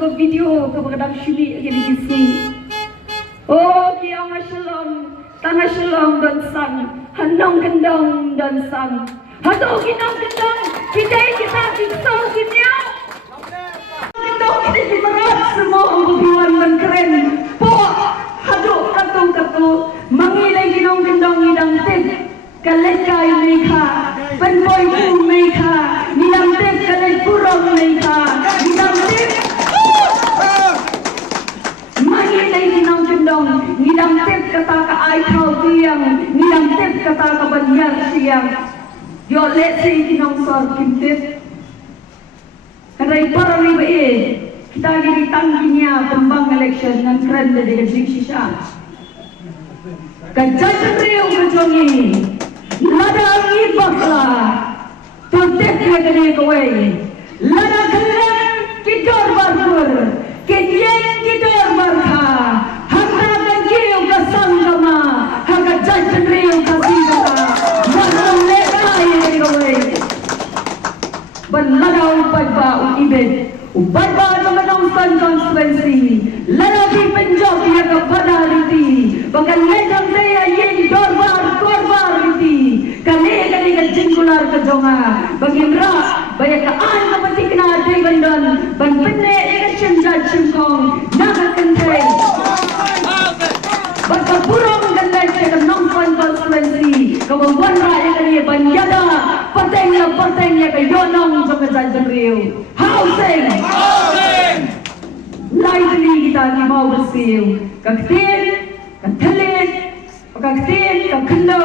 ke video ke kadang syuli gini gisi. Oh kia masyallah, tanah shalom dan sang, hanong kendong dan sang. Hado kinong kendong, kita bisa kinya. Kendong kita dimerat semua bubuan dan keren. Po, hado katu, mangilay kinong kendong idang tip. Kalekay mereka, penboy pu mereka, nidang tip kalek purong mereka, nidang tip. Mangilay kinong kendong, nidang tip kata ka ay kau tiang, nidang tip kata ka banyar siang. Yo let's say kinong sor kintip. Karay para riba kita lagi tangginya pembang election ng keren na digajik siya. Kajajan riyo kajongi. Lada ang ibakla, tuntip niya ganyan kaway. Lada kalilang kidor barkur, kinyeng kidor barka. Hanggang kiyo kasanggama, hanggang jajan riyo kasigama. Marang lekay ganyan kaway. Banlada upad ba ibig, upad ba naman ang Sun Constituency. Lada di penjok niya kapadariti, bagan ledang daya yin dorbar riti. Kali ka jingkular ka jonga baginra baya ka an ka pati kana day bandon ban penne election judge chimkong nakakantay baka purong ganda siya ng non-fun constituency kawawan raya kaniya banyada pateng niya kayo nong sa kajajan riyo housing lightly kita ni mawasiw kaktil katalit kaktin, kakendo,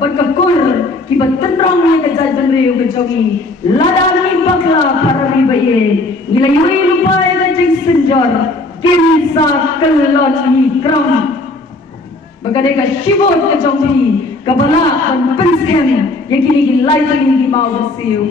pagkakur, kibat tenrong niya kajajan riyo kajongi, lada ni bakla para ribaye, nilayuin lupay kajing senjor, kinsa kelot ni kram. Bagade ka shibot kajongi, kabala, pan penskem, yang kini gilay sa linggi mawasiw.